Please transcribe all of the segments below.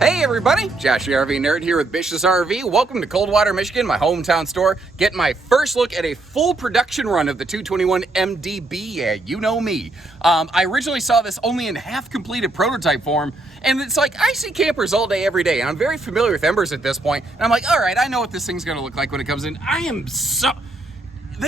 Hey everybody, Josh the RV Nerd here with Bish's RV. Welcome to Coldwater, Michigan, my hometown store. Getting my first look at a full production run of the 221MDB. Yeah, you know me. I originally saw this only in half-completed prototype form, and it's like, I see campers all day, every day, and I'm very familiar with Embers at this point, and I'm like, all right, I know what this thing's gonna look like when it comes in. Embers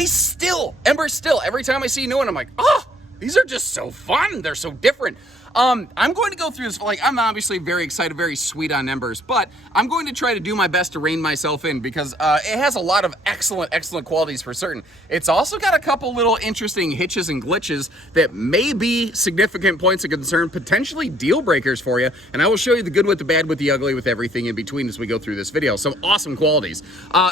still, every time I see a new one, I'm like, oh, these are just so fun. They're so different. I'm going to go through this, like, I'm obviously very excited, very sweet on Embers, but I'm going to try to do my best to rein myself in because it has a lot of excellent qualities for certain. It's also got a couple little interesting hitches and glitches that may be significant points of concern, potentially deal breakers for you, and I will show you the good with the bad with the ugly with everything in between as we go through this video. Some awesome qualities.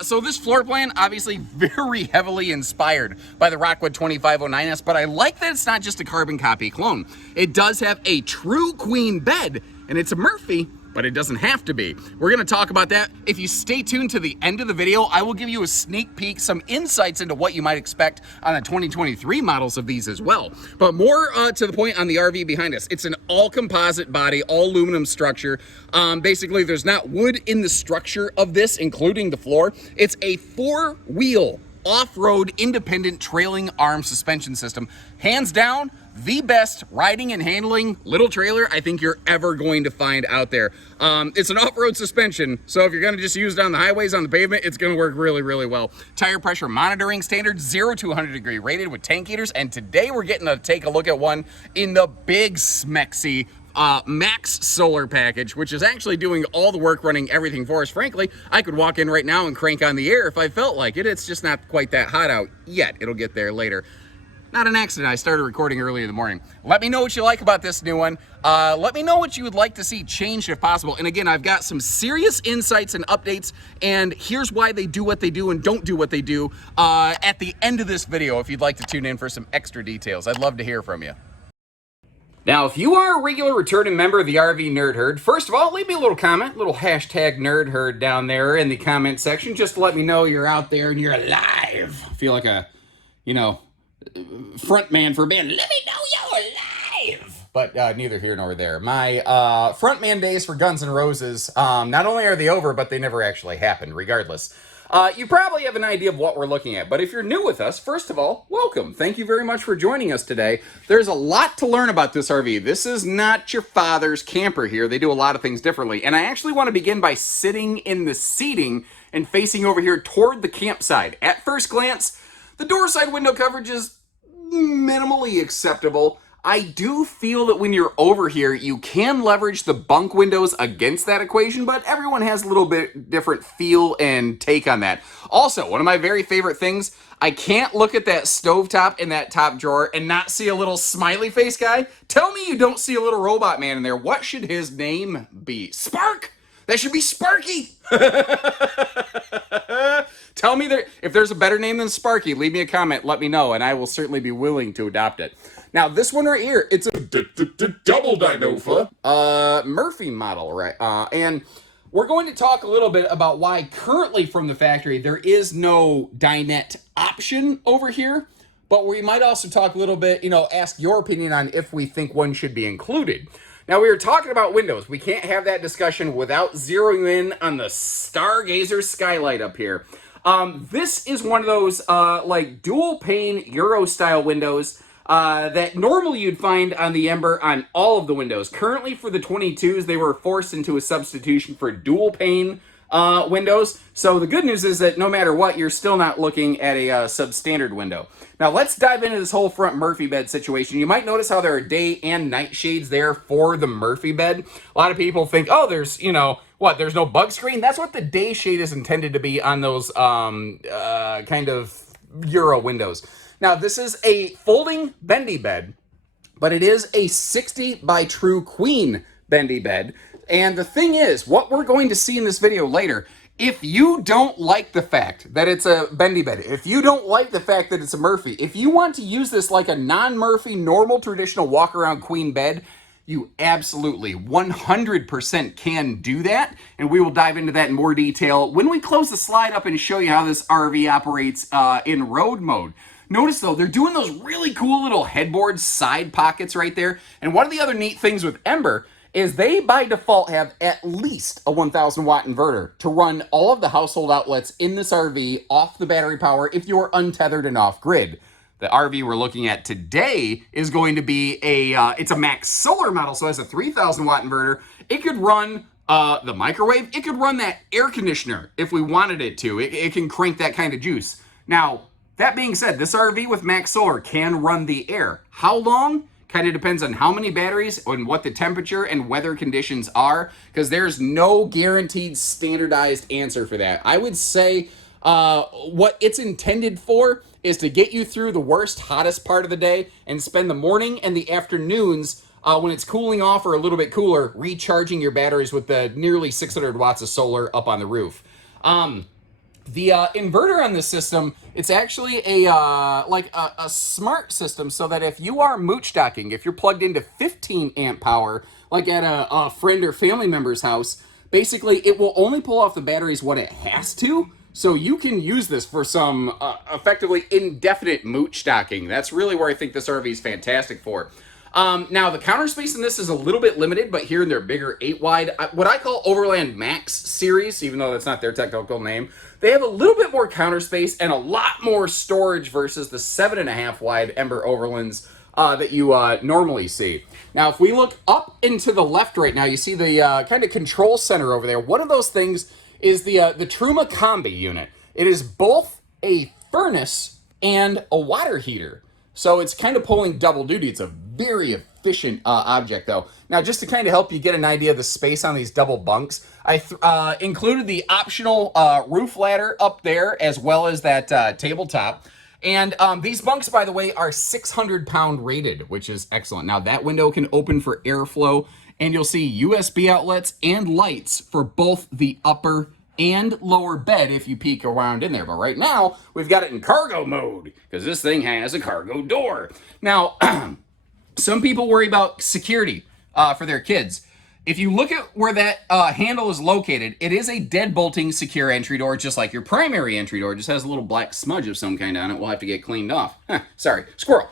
So this floor plan, obviously very heavily inspired by the Rockwood 2509S, but I like that it's not just a carbon copy clone. It does have a true queen bed, and it's a Murphy, but it doesn't have to be. We're gonna talk about that. If you stay tuned to the end of the video, I will give you a sneak peek, some insights into what you might expect on the 2023 models of these as well. But more to the point on the RV behind us, it's an all composite body, all aluminum structure. Basically, there's not wood in the structure of this, including the floor. It's a four-wheel off-road independent trailing arm suspension system. Hands down, the best riding and handling little trailer I think you're ever going to find out there. It's an off-road suspension, so if you're gonna just use it on the highways, on the pavement, it's gonna work really well. Tire pressure monitoring standard, 0 to 100 degree rated with tank heaters, and today we're getting to take a look at one in the big smexy Max solar package, which is actually doing all the work, running everything for us. Frankly, I could walk in right now and crank on the air if I felt like it. It's just not quite that hot out yet. It'll get there later. Not an accident, I started recording early in the morning. Let me know what you like about this new one. Let me know what you would like to see changed if possible. And again, I've got some serious insights and updates, and here's why they do what they do and don't do what they do at the end of this video if you'd like to tune in for some extra details. I'd love to hear from you. Now, if you are a regular returning member of the RV Nerd Herd, first of all, leave me a little comment, a little hashtag Nerd Herd down there in the comment section, just to let me know you're out there and you're alive. I feel like a, front man for a band. Let me know you're alive. But neither here nor there. My frontman days for Guns N' Roses, not only are they over, but they never actually happened, regardless. You probably have an idea of what we're looking at, but if you're new with us, first of all, welcome. Thank you very much for joining us today. There's a lot to learn about this RV. This is not your father's camper here. They do a lot of things differently, and I actually want to begin by sitting in the seating and facing over here toward the campsite. At first glance, the door side window coverage is minimally acceptable. I do feel that when you're over here, you can leverage the bunk windows against that equation, but everyone has a little bit different feel and take on that. Also, one of my very favorite things, I can't look at that stovetop in that top drawer and not see a little smiley face guy. Tell me you don't see a little robot man in there. What should his name be? Spark? That should be Sparky. Tell me if there's a better name than Sparky, leave me a comment, let me know, and I will certainly be willing to adopt it. Now, this one right here, it's a Double Dinofa Murphy model, right? And we're going to talk a little bit about why currently from the factory there is no dinette option over here, but we might also talk a little bit, ask your opinion on if we think one should be included. Now, we were talking about windows. We can't have that discussion without zeroing in on the Stargazer skylight up here. This is one of those like dual pane Euro style windows that normally you'd find on the Ember on all of the windows. Currently for the 22s, they were forced into a substitution for dual pane windows. So the good news is that no matter what, you're still not looking at a substandard window. Now let's dive into this whole front Murphy bed situation. You might notice how there are day and night shades there for the Murphy bed. A lot of people think, oh, there's, there's no bug screen? That's what the day shade is intended to be on those kind of Euro windows. Now, this is a folding bendy bed, but it is a 60 by true queen bendy bed. And the thing is, what we're going to see in this video later, if you don't like the fact that it's a bendy bed, if you don't like the fact that it's a Murphy, if you want to use this like a non-Murphy, normal, traditional walk-around queen bed, you absolutely 100% can do that, and we will dive into that in more detail when we close the slide up and show you how this RV operates in road mode. Notice though, they're doing those really cool little headboard side pockets right there, and one of the other neat things with Ember is they by default have at least a 1000 watt inverter to run all of the household outlets in this RV off the battery power if you're untethered and off grid. The RV we're looking at today is going to be it's a max solar model, so it has a 3000 watt inverter. It could run the microwave. It could run that air conditioner if we wanted it to. It can crank that kind of juice. Now, that being said, this RV with max solar can run the air. How long? Kind of depends on how many batteries and what the temperature and weather conditions are, because there's no guaranteed standardized answer for that. I would say what it's intended for is to get you through the worst, hottest part of the day and spend the morning and the afternoons when it's cooling off or a little bit cooler, recharging your batteries with the nearly 600 watts of solar up on the roof. The inverter on this system, it's actually a smart system, so that if you are mooch docking, if you're plugged into 15 amp power, like at a friend or family member's house, basically it will only pull off the batteries when it has to. So you can use this for some effectively indefinite mooch docking. That's really where I think this RV is fantastic for. Now, the counter space in this is a little bit limited, but here in their bigger 8-wide, what I call Overland Max series, even though that's not their technical name, they have a little bit more counter space and a lot more storage versus the 7.5 wide Ember Overlands that you normally see. Now, if we look up and to the left right now, you see the kind of control center over there. One of those things is the Truma Combi unit. It is both a furnace and a water heater. So it's kind of pulling double duty. It's a very efficient object, though. Now, just to kind of help you get an idea of the space on these double bunks, I included the optional roof ladder up there, as well as that tabletop. And these bunks, by the way, are 600-pound rated, which is excellent. Now, that window can open for airflow, and you'll see USB outlets and lights for both the upper and lower bed if you peek around in there. But right now, we've got it in cargo mode, because this thing has a cargo door. Now, some people worry about security for their kids. If you look at where that handle is located, it is a deadbolting secure entry door, just like your primary entry door. It just has a little black smudge of some kind on it. We'll have to get cleaned off. Sorry, squirrel.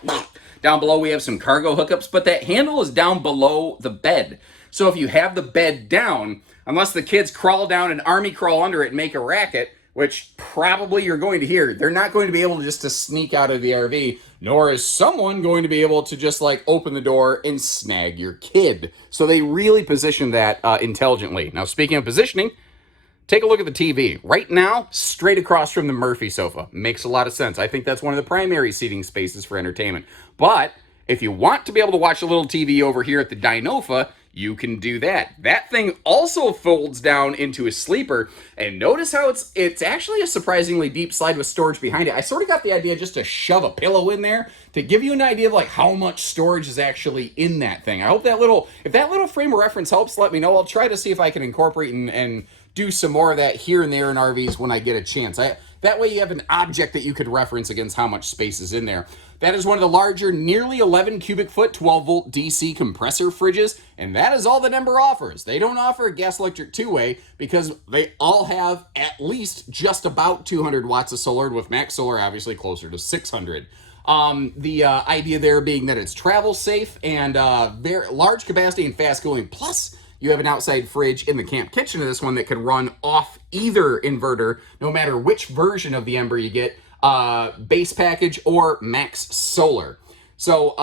Down below, we have some cargo hookups, but that handle is down below the bed. So if you have the bed down, unless the kids crawl down and army crawl under it and make a racket, which probably you're going to hear, they're not going to be able to just to sneak out of the RV, nor is someone going to be able to just like open the door and snag your kid. So they really position that intelligently. Now, speaking of positioning, take a look at the TV. Right now, straight across from the Murphy sofa. Makes a lot of sense. I think that's one of the primary seating spaces for entertainment. But if you want to be able to watch a little TV over here at the Dinofa, you can do that. That thing also folds down into a sleeper, and notice how it's actually a surprisingly deep slide with storage behind it. I sort of got the idea just to shove a pillow in there to give you an idea of like how much storage is actually in that thing. I hope if that little frame of reference helps, let me know. I'll try to see if I can incorporate and do some more of that here and there in RVs when I get a chance. That way you have an object that you could reference against how much space is in there. That is one of the larger, nearly 11 cubic foot, 12-volt DC compressor fridges, and that is all that Ember offers. They don't offer a gas-electric two-way because they all have at least just about 200 watts of solar, with max solar obviously closer to 600. The idea there being that it's travel safe and very large capacity and fast cooling. Plus, you have an outside fridge in the camp kitchen of this one that can run off either inverter, no matter which version of the Ember you get, base package or max solar. So,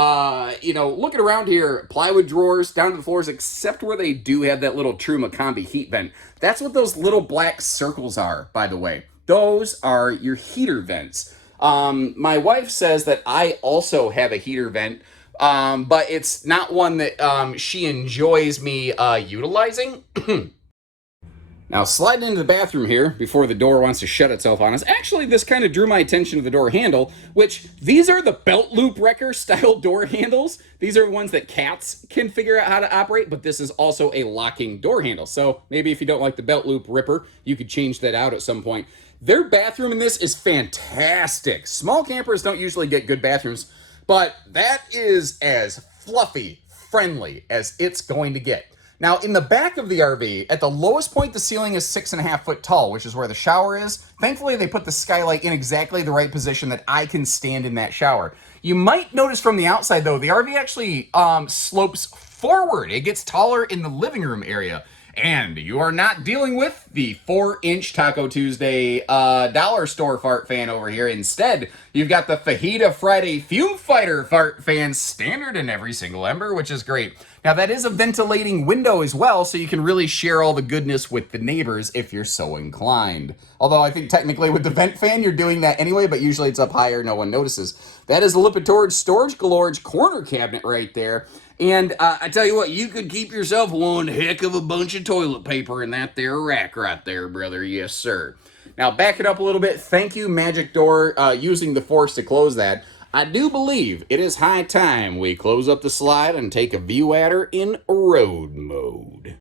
looking around here, plywood drawers down to the floors, except where they do have that little Truma Combi heat vent. That's what those little black circles are, by the way. Those are your heater vents. My wife says that I also have a heater vent, but it's not one that she enjoys me utilizing. Now, sliding into the bathroom here before the door wants to shut itself on us. Actually, this kind of drew my attention to the door handle, which these are the belt loop wrecker style door handles. These are ones that cats can figure out how to operate, but this is also a locking door handle. So maybe if you don't like the belt loop ripper, you could change that out at some point. Their bathroom in this is fantastic. Small campers don't usually get good bathrooms, but that is as fluffy, friendly as it's going to get. Now, in the back of the RV, at the lowest point, the ceiling is 6.5 foot tall, which is where the shower is. Thankfully, they put the skylight in exactly the right position that I can stand in that shower. You might notice from the outside, though, the RV actually slopes forward. It gets taller in the living room area. And you are not dealing with the 4-inch Taco Tuesday dollar store fart fan over here. Instead, you've got the Fajita Friday Fume Fighter fart fan standard in every single Ember, which is great. Now, that is a ventilating window as well, so you can really share all the goodness with the neighbors if you're so inclined. Although I think technically with the vent fan, you're doing that anyway, but usually it's up higher, no one notices. That is a Lipitor's Storage Galorge corner cabinet right there. And I tell you what, you could keep yourself one heck of a bunch of toilet paper in that there rack right there, brother. Yes, sir. Now, back it up a little bit. Thank you, Magic Door, using the force to close that. I do believe it is high time we close up the slide and take a view at her in road mode.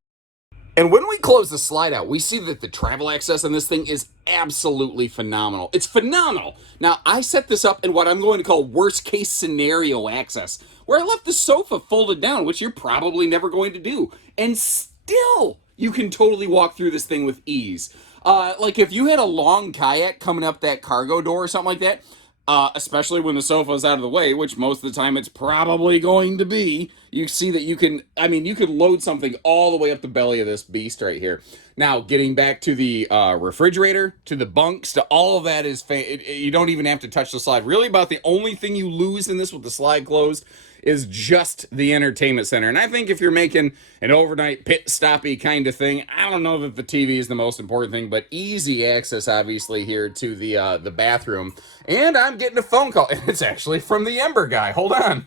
And when we close the slide out, we see that the travel access on this thing is absolutely phenomenal. It's phenomenal. Now, I set this up in what I'm going to call worst case scenario access, where I left the sofa folded down, which you're probably never going to do. And still, you can totally walk through this thing with ease. Like if you had a long kayak coming up that cargo door or something like that, especially when the sofa's out of the way, which most of the time it's probably going to be, you see that you can, you could load something all the way up the belly of this beast right here. Now, getting back to the refrigerator, to the bunks, to all of that is, you don't even have to touch the slide. Really about the only thing you lose in this with the slide closed is just the entertainment center. And I think if you're making an overnight pit stoppy kind of thing, I don't know that the TV is the most important thing, but easy access obviously here to the bathroom. And I'm getting a phone call, and it's actually from the Ember guy. Hold on.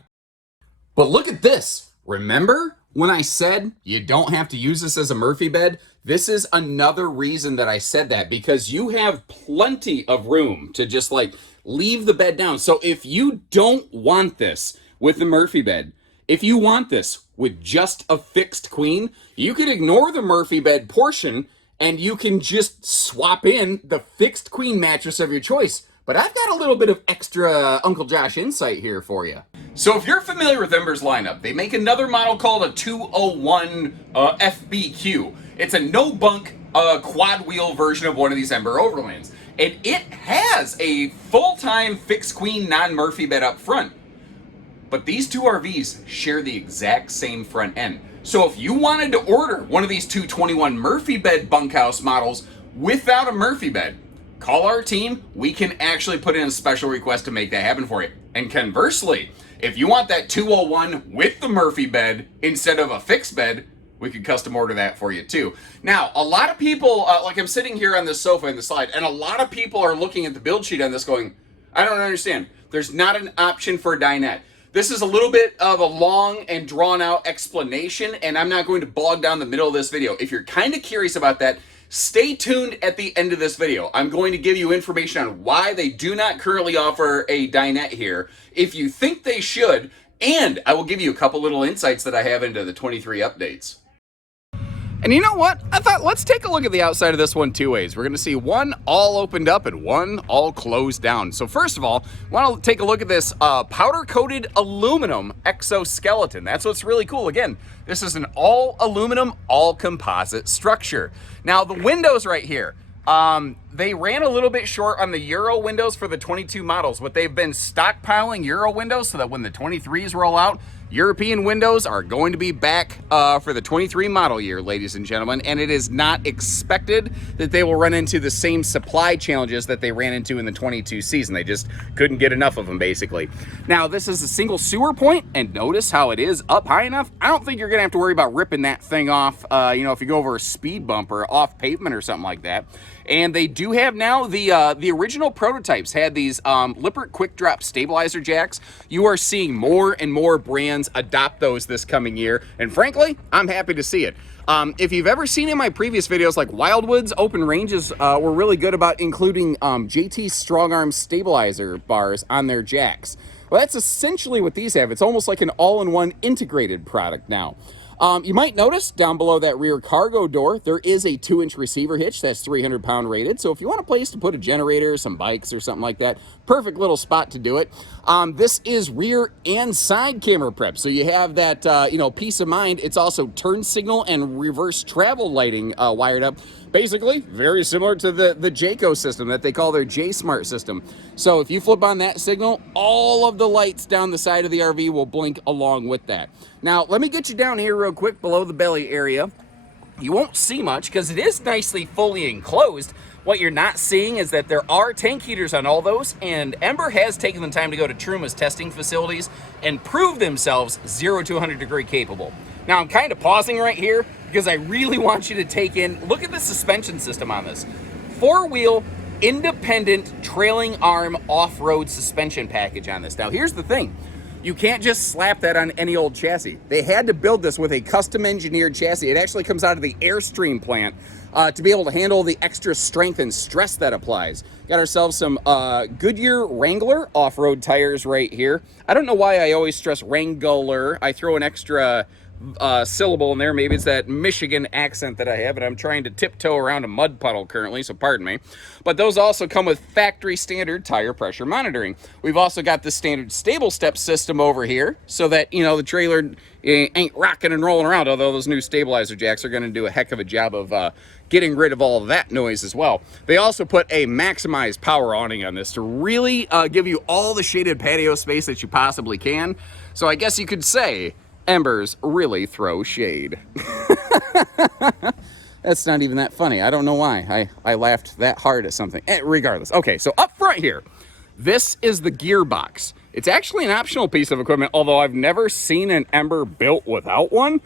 But look at this. Remember when I said you don't have to use this as a Murphy bed? This is another reason that I said that, because you have plenty of room to just like leave the bed down. So if you don't want this with the Murphy bed, if you want this with just a fixed queen, you can ignore the Murphy bed portion and you can just swap in the fixed queen mattress of your choice. But I've got a little bit of extra Uncle Josh insight here for you. So if you're familiar with Ember's lineup, they make another model called a 201 FBQ. It's a no-bunk quad wheel version of one of these Ember Overlands. And it has a full-time fixed queen non-Murphy bed up front. But these two RVs share the exact same front end. So if you wanted to order one of these 221 Murphy bed bunkhouse models without a Murphy bed, call our team. We can actually put in a special request to make that happen for you. And conversely, if you want that 201 with the Murphy bed instead of a fixed bed, we could custom order that for you too. Now, a lot of people, like I'm sitting here on this sofa in the slide, and a lot of people are looking at the build sheet on this going, I don't understand. There's not an option for a dinette. This is a little bit of a long and drawn out explanation, and I'm not going to bog down the middle of this video. If you're kind of curious about that, stay tuned at the end of this video. I'm going to give you information on why they do not currently offer a dinette here, if you think they should, and I will give you a couple little insights that I have into the 23 updates. And you know what? I thought, let's take a look at the outside of this one two ways. We're going to see one all opened up and one all closed down. So first of all, I want to take a look at this powder-coated aluminum exoskeleton. That's what's really cool. Again, this is an all aluminum, all composite structure. Now, the windows right here, they ran a little bit short on the Euro windows for the 22 models, but they've been stockpiling Euro windows so that when the 23s roll out, European windows are going to be back for the 23 model year, ladies and gentlemen, and it is not expected that they will run into the same supply challenges that they ran into in the 22 season. They just couldn't get enough of them, basically. Now, this is a single sewer point, and notice how it is up high enough. I don't think you're going to have to worry about ripping that thing off, if you go over a speed bump or off pavement or something like that. And they do have now, the original prototypes had these Lippert quick drop stabilizer jacks. You are seeing more and more brands adopt those this coming year, and frankly, I'm happy to see it. If you've ever seen in my previous videos, like Wildwood's Open Ranges were really good about including JT's strong arm stabilizer bars on their jacks. Well, that's essentially what these have. It's almost like an all-in-one integrated product now. You might notice down below that rear cargo door, there is a 2-inch receiver hitch that's 300-pound rated. So if you want a place to put a generator, some bikes, or something like that, perfect little spot to do it. This is rear and side camera prep. So you have that, peace of mind. It's also turn signal and reverse travel lighting wired up. basically very similar to the Jayco system that they call their J-Smart system. So if you flip on that signal, all of the lights down the side of the RV will blink along with that. Now, let me get you down here real quick below the belly area. You won't see much because it is nicely fully enclosed. What you're not seeing is that there are tank heaters on all those, and Ember has taken the time to go to Truma's testing facilities and prove themselves 0 to 100 degree capable. Now, I'm kind of pausing right here because I really want you to take in, look at the suspension system on this. 4-wheel, independent, trailing arm, off-road suspension package on this. Now, here's the thing. You can't just slap that on any old chassis. They had to build this with a custom engineered chassis. It actually comes out of the Airstream plant to be able to handle the extra strength and stress that applies. Got ourselves some Goodyear Wrangler off-road tires right here. I don't know why I always stress Wrangler. I throw an extra syllable in there. Maybe it's that Michigan accent that I have, and I'm trying to tiptoe around a mud puddle currently, so pardon me. But those also come with factory standard tire pressure monitoring. We've also got the standard stable step system over here so that, you know, the trailer ain't rocking and rolling around, although those new stabilizer jacks are going to do a heck of a job of getting rid of all of that noise as well. They also put a maximized power awning on this to really give you all the shaded patio space that you possibly can. So I guess you could say Embers really throw shade. That's not even that funny. I don't know why I laughed that hard at something. Regardless. Okay, so up front here, this is the gearbox. It's actually an optional piece of equipment, although I've never seen an Ember built without one.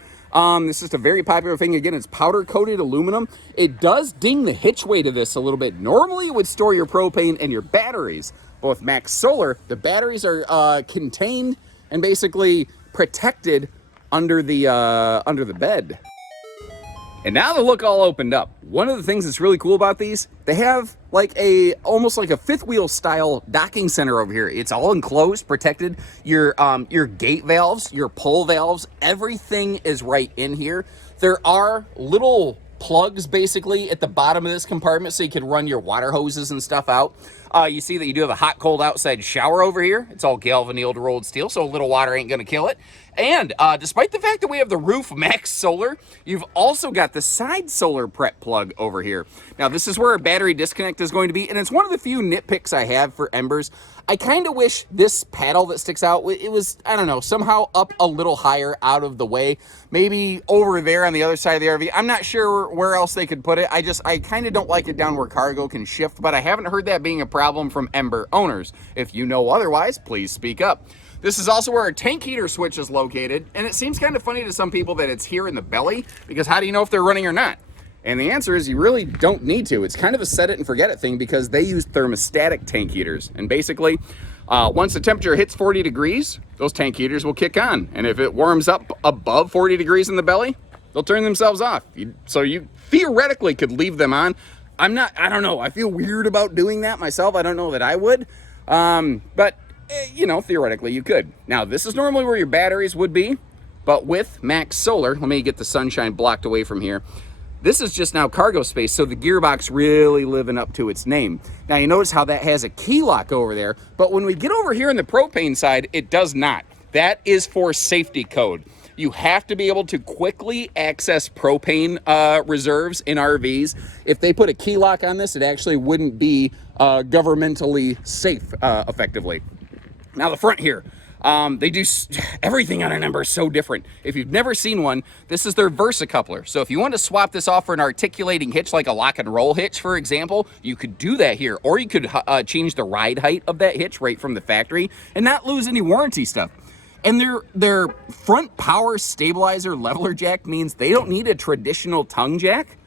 This is a very popular thing. Again, it's powder-coated aluminum. It does ding the hitch weight of this a little bit. Normally, it would store your propane and your batteries. But with Max Solar, the batteries are contained and basically protected under the bed. And now the look all opened up. One of the things that's really cool about these, they have like almost like a fifth wheel style docking center over here. It's all enclosed, protected. Your gate valves, your pull valves, everything is right in here. There are little plugs basically at the bottom of this compartment so you can run your water hoses and stuff out. You see that you do have a hot cold outside shower over here. It's all galvanized rolled steel, so a little water ain't gonna kill it. And despite the fact that we have the roof Max Solar, you've also got the side solar prep plug over here. Now this is where a battery disconnect is going to be, and it's one of the few nitpicks I have for Embers. I kind of wish this paddle that sticks out, it was, I don't know, somehow up a little higher out of the way. Maybe over there on the other side of the RV. I'm not sure where else they could put it. I kind of don't like it down where cargo can shift, but I haven't heard that being a problem from Ember owners. If you know otherwise, please speak up. This is also where our tank heater switch is located, and it seems kind of funny to some people that it's here in the belly, because how do you know if they're running or not? And the answer is you really don't need to. It's kind of a set it and forget it thing because they use thermostatic tank heaters. And basically, once the temperature hits 40 degrees, those tank heaters will kick on. And if it warms up above 40 degrees in the belly, they'll turn themselves off. So you theoretically could leave them on. I don't know. I feel weird about doing that myself. I don't know that I would. But, you know, theoretically you could. Now, this is normally where your batteries would be. But with Max Solar, let me get the sunshine blocked away from here. This is just now cargo space, so the gearbox really living up to its name. Now you notice how that has a key lock over there, but when we get over here on the propane side, it does not. That is for safety code. You have to be able to quickly access propane reserves in RVs. If they put a key lock on this, it actually wouldn't be governmentally safe effectively. Now the front here. They do everything on an Ember is so different. If you've never seen one, this is their Versa coupler. So if you want to swap this off for an articulating hitch, like a lock and roll hitch, for example, you could do that here. Or you could change the ride height of that hitch right from the factory and not lose any warranty stuff. And their front power stabilizer leveler jack means they don't need a traditional tongue jack.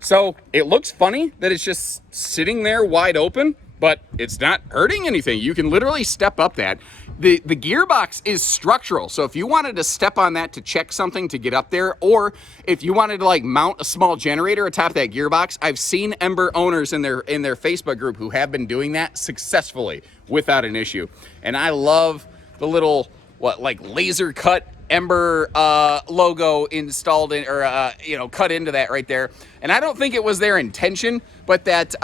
So it looks funny that it's just sitting there wide open, but it's not hurting anything. You can literally step up that. The gearbox is structural, so if you wanted to step on that to check something to get up there, or if you wanted to like mount a small generator atop that gearbox, I've seen Ember owners in their Facebook group who have been doing that successfully without an issue. And I love the little like laser cut Ember logo installed in, or cut into that right there. And I don't think it was their intention, but that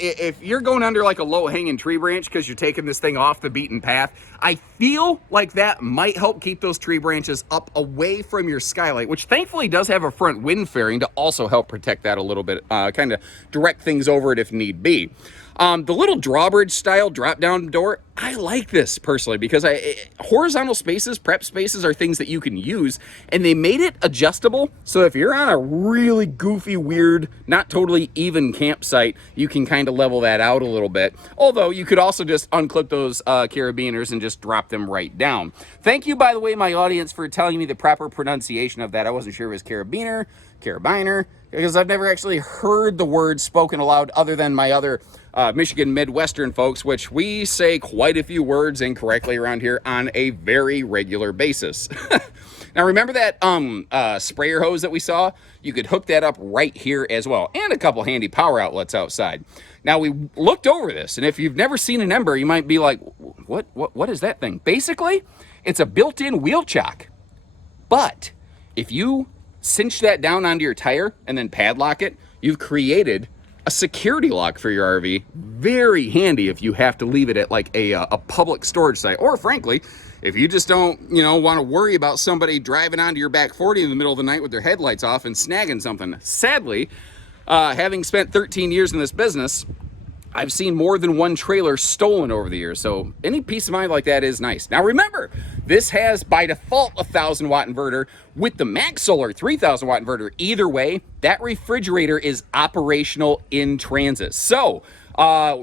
if you're going under like a low-hanging tree branch because you're taking this thing off the beaten path, I feel like that might help keep those tree branches up away from your skylight, which thankfully does have a front wind fairing to also help protect that a little bit, kind of direct things over it if need be. The little drawbridge style drop down door, I like this personally because horizontal spaces, prep spaces are things that you can use, and they made it adjustable. So if you're on a really goofy, weird, not totally even campsite, you can kind of level that out a little bit. Although you could also just unclip those carabiners and just drop them right down. Thank you, by the way, my audience, for telling me the proper pronunciation of that. I wasn't sure it was carabiner, carabiner, because I've never actually heard the word spoken aloud other than my other Michigan Midwestern folks, which we say quite a few words incorrectly around here on a very regular basis. Now, remember that sprayer hose that we saw? You could hook that up right here as well, and a couple handy power outlets outside. Now, we looked over this, and if you've never seen an Ember, you might be like, what is that thing? Basically, it's a built-in wheel chock. But if you cinch that down onto your tire and then padlock it, you've created a security lock for your RV. Very handy if you have to leave it at like a public storage site, or frankly, if you just don't, want to worry about somebody driving onto your back 40 in the middle of the night with their headlights off and snagging something. Sadly, having spent 13 years in this business, I've seen more than one trailer stolen over the years, so any peace of mind like that is nice. Now remember, this has by default a 1,000-watt inverter with the Max Solar 3,000-watt inverter. Either way, that refrigerator is operational in transit. So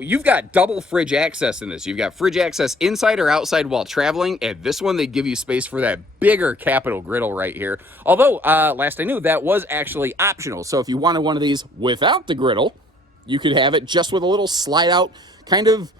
you've got double fridge access in this. You've got fridge access inside or outside while traveling, and this one, they give you space for that bigger capital griddle right here. Although, last I knew, that was actually optional. So if you wanted one of these without the griddle, you could have it just with a little slide out kind of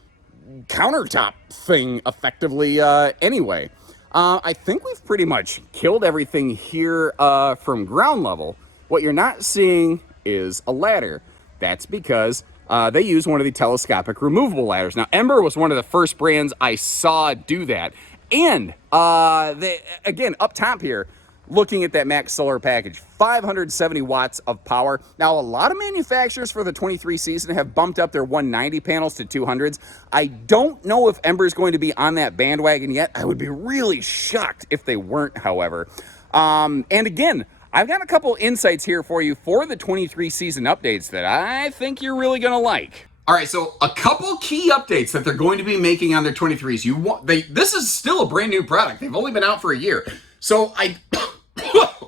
countertop thing effectively anyway. I think we've pretty much killed everything here from ground level. What you're not seeing is a ladder. That's because they use one of the telescopic removable ladders. Now, Ember was one of the first brands I saw do that. And again, up top here, looking at that Max Solar package, 570 watts of power. Now, a lot of manufacturers for the 23 season have bumped up their 190 panels to 200s. I don't know if Ember is going to be on that bandwagon yet. I would be really shocked if they weren't, however. And again, I've got a couple insights here for you for the 23 season updates that I think you're really going to like. All right, so a couple key updates that they're going to be making on their 23s. This is still a brand new product. They've only been out for a year. So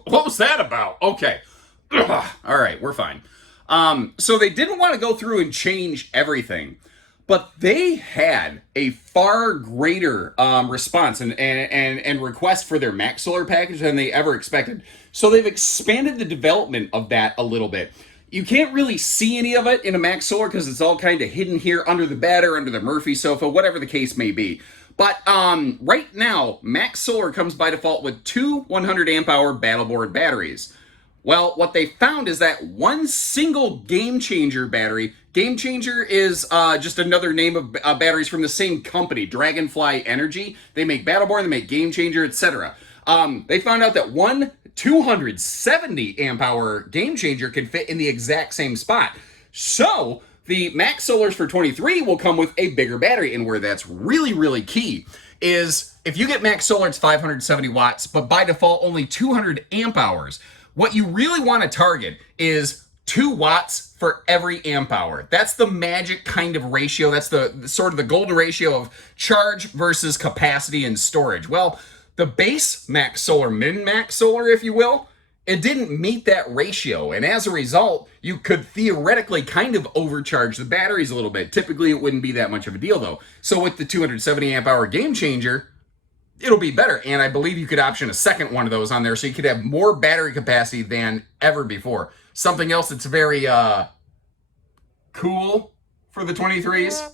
what was that about? Okay. All right, we're fine. So they didn't want to go through and change everything, but they had a far greater response and request for their Max Solar package than they ever expected. So they've expanded the development of that a little bit. You can't really see any of it in a Max Solar because it's all kind of hidden here under the bed or under the Murphy sofa, whatever the case may be. But right now, Max Solar comes by default with two 100 amp hour battleboard batteries. Well, what they found is that one single Game Changer battery, Game Changer is just another name of batteries from the same company, Dragonfly Energy. They make battleboard, they make Game Changer, etc. They found out that one 270 amp hour Game Changer can fit in the exact same spot. So the Max Solars for 23 will come with a bigger battery, and where that's really, really key is if you get Max Solar, it's 570 watts, but by default only 200 amp hours. What you really want to target is 2 watts for every amp hour. That's the magic kind of ratio. That's the sort of the golden ratio of charge versus capacity and storage. Well, the base Max Solar, min-Max Solar, if you will, it didn't meet that ratio, and as a result, you could theoretically kind of overcharge the batteries a little bit. Typically, it wouldn't be that much of a deal, though. So with the 270 amp hour Game Changer, it'll be better, and I believe you could option a second one of those on there, so you could have more battery capacity than ever before. Something else that's very cool for the 23s.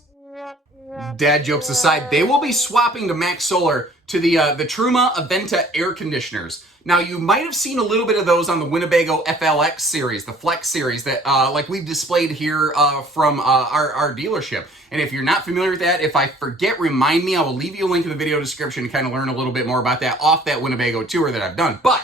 Dad jokes aside, they will be swapping to Max Solar to the Truma Aventa air conditioners. Now, you might have seen a little bit of those on the Winnebago FLX series, the Flex series that like we've displayed here from our dealership. And if you're not familiar with that, if I forget, remind me. I will leave you a link in the video description to kind of learn a little bit more about that off that Winnebago tour that I've done. But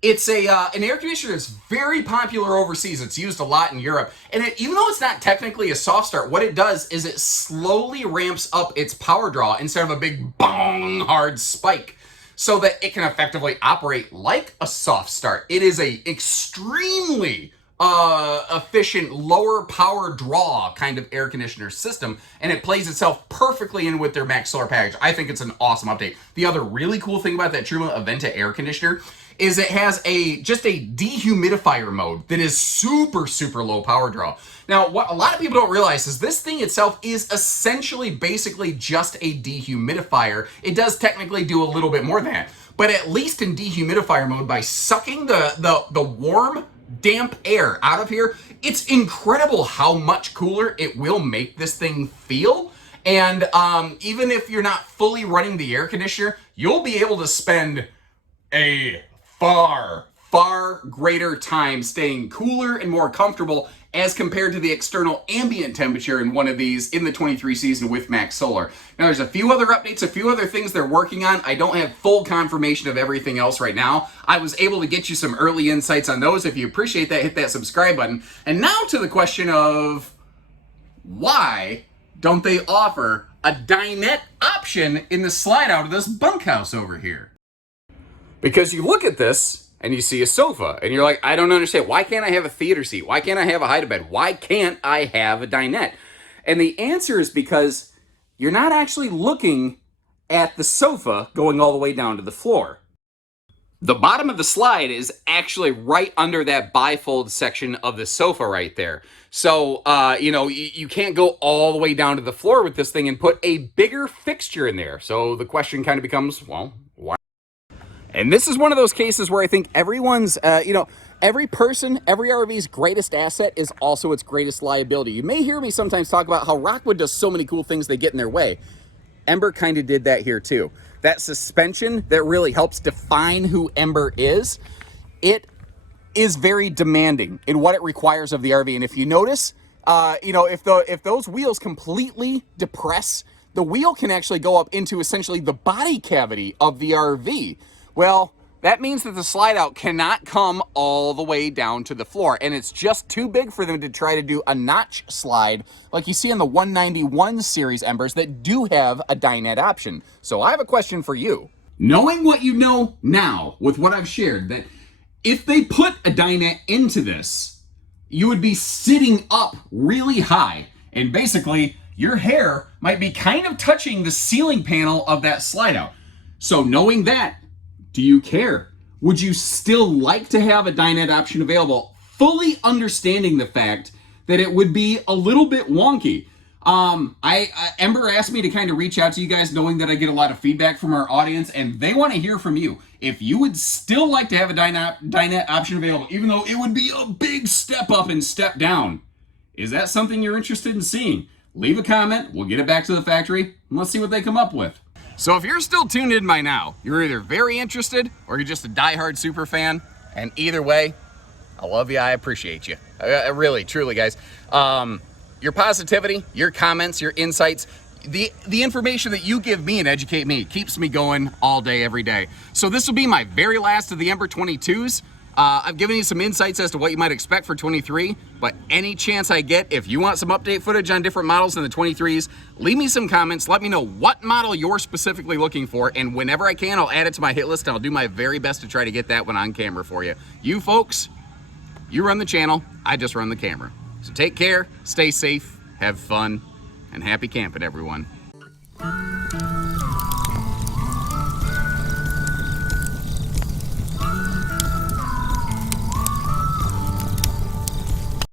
It's an air conditioner that's very popular overseas. It's used a lot in Europe. And even though it's not technically a soft start, what it does is it slowly ramps up its power draw instead of a big bong hard spike, so that it can effectively operate like a soft start. It is a extremely efficient, lower power draw kind of air conditioner system, and it plays itself perfectly in with their Max Solar package. I think it's an awesome update. The other really cool thing about that Truma Aventa air conditioner is it has just a dehumidifier mode that is super low power draw. Now, what a lot of people don't realize is this thing itself is essentially basically just a dehumidifier. It does technically do a little bit more than that, but at least in dehumidifier mode, by sucking the warm, damp air out of here, it's incredible how much cooler it will make this thing feel. And even if you're not fully running the air conditioner, you'll be able to spend a far greater time staying cooler and more comfortable as compared to the external ambient temperature in one of these in the 23 season with Max Solar. Now, there's a few other updates, a few other things they're working on. I don't have full confirmation of everything else right now. I was able to get you some early insights on those. If you appreciate that, hit that subscribe button. And now to the question of why don't they offer a dinette option in the slide out of this bunkhouse over here? Because you look at this and you see a sofa and you're like, I don't understand. Why can't I have a theater seat? Why can't I have a hide-a-bed? Why can't I have a dinette? And the answer is because you're not actually looking at the sofa going all the way down to the floor. The bottom of the slide is actually right under that bifold section of the sofa right there. So, you can't go all the way down to the floor with this thing and put a bigger fixture in there. So the question kind of becomes, well, why? And this is one of those cases where I think everyone's, every person, every RV's greatest asset is also its greatest liability. You may hear me sometimes talk about how Rockwood does so many cool things, they get in their way. Ember kind of did that here too. That suspension that really helps define who Ember is, it is very demanding in what it requires of the RV. And if you notice, if those wheels completely depress, the wheel can actually go up into essentially the body cavity of the RV. Well, that means that the slide out cannot come all the way down to the floor, and it's just too big for them to try to do a notch slide like you see in the 191 series Embers that do have a dinette option. So I have a question for you. Knowing what you know now with what I've shared, that if they put a dinette into this, you would be sitting up really high, and basically your hair might be kind of touching the ceiling panel of that slide out. So knowing that, do you care? Would you still like to have a dinette option available, fully understanding the fact that it would be a little bit wonky? Ember asked me to kind of reach out to you guys, knowing that I get a lot of feedback from our audience, and they want to hear from you. If you would still like to have a dinette option available, even though it would be a big step up and step down, is that something you're interested in seeing? Leave a comment, we'll get it back to the factory, and let's see what they come up with. So if you're still tuned in by now, you're either very interested or you're just a diehard super fan. And either way, I love you, I appreciate you. I really, truly, guys. Your positivity, your comments, your insights, the information that you give me and educate me keeps me going all day, every day. So this will be my very last of the Ember 22s. I've given you some insights as to what you might expect for 23, but any chance I get, if you want some update footage on different models in the 23s, leave me some comments. Let me know what model you're specifically looking for, and whenever I can, I'll add it to my hit list, and I'll do my very best to try to get that one on camera for you. You folks, you run the channel, I just run the camera. So take care, stay safe, have fun, and happy camping, everyone.